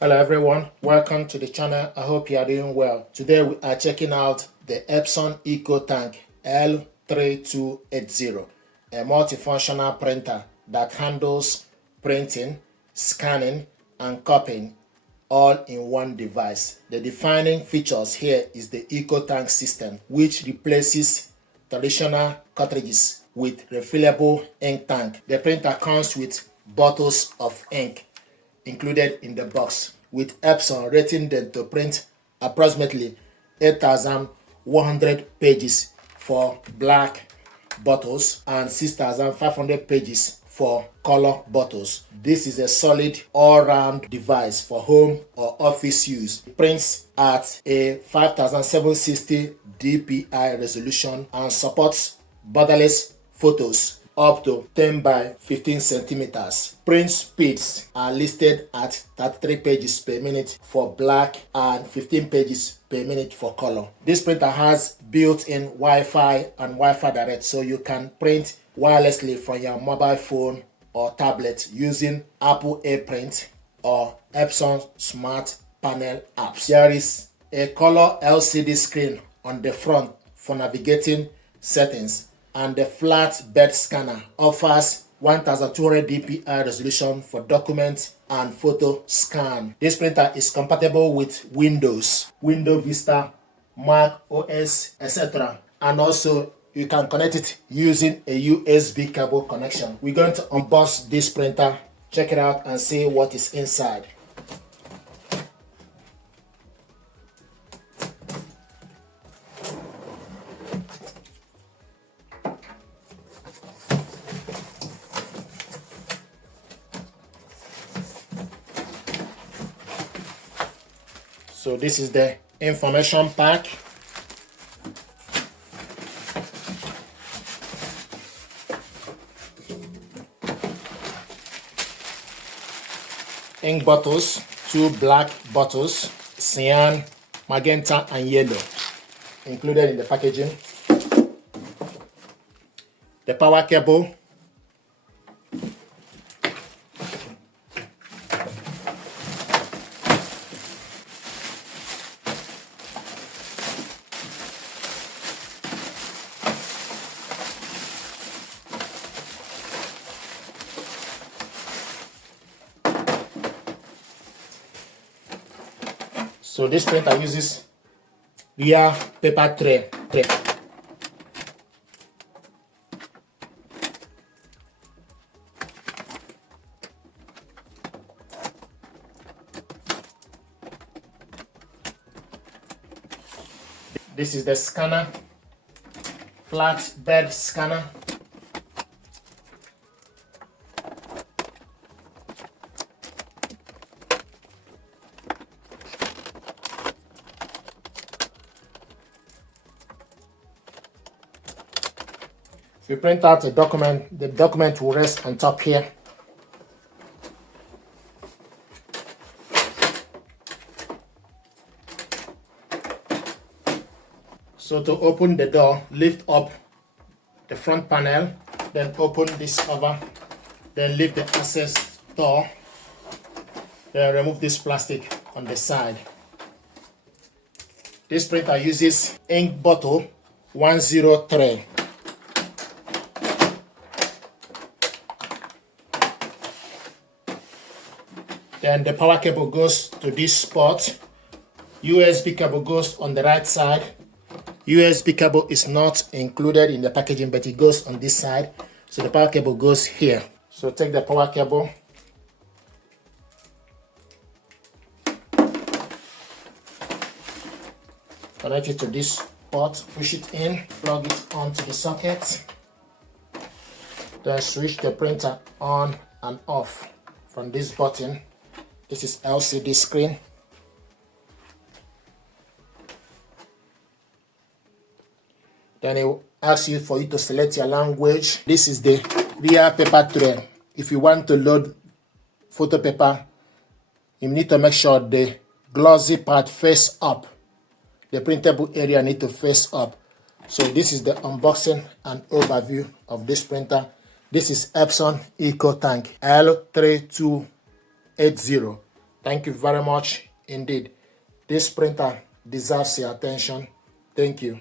Hello everyone, welcome to the channel. I hope you are doing well. Today we are checking out the Epson EcoTank L3280, a multifunctional printer that handles printing, scanning, and copying all in one device. The defining features here is the EcoTank system, which replaces traditional cartridges with refillable ink tank. The printer comes with bottles of ink included in the box, with Epson rating them to print approximately 8,100 pages for black bottles and 6,500 pages for color bottles. This is a solid all-round device for home or office use. It prints at a 5760 dpi resolution and supports borderless photos up to 10 by 15 centimeters. Print speeds are listed at 33 pages per minute for black and 15 pages per minute for color. This printer has built-in Wi-Fi and Wi-Fi Direct, so you can print wirelessly from your mobile phone or tablet using Apple AirPrint or Epson Smart Panel apps. There is a color LCD screen on the front for navigating settings, and the flat bed scanner offers 1200 dpi resolution for document and photo scan. This printer is compatible with Windows Vista, Mac OS, etc. And also you can connect it using a USB cable connection. We're going to unbox this printer, check it out and see what is inside. So this is the information pack. Ink bottles, 2 black bottles, cyan, magenta and yellow included in the packaging. The power cable, so this printer uses rear paper tray. This is the scanner, flat bed scanner. If you print out a document, the document will rest on top here. So to open the door, lift up the front panel, then open this cover, then lift the access door, then remove this plastic on the side. This printer uses ink bottle 103. Then the power cable goes to this spot. USB cable goes on the right side. USB cable is not included in the packaging, but it goes on this side. So the power cable goes here. So take the power cable, connect it to this port, push it in, plug it onto the socket, then switch the printer on and off from this button. This is LCD screen. Then it will ask you for you to select your language. This is the rear paper tray. If you want to load photo paper, you need to make sure the glossy part face up. The printable area need to face up. So this is the unboxing and overview of this printer. This is Epson EcoTank L3280. Thank you very much indeed. This printer deserves your attention. Thank you.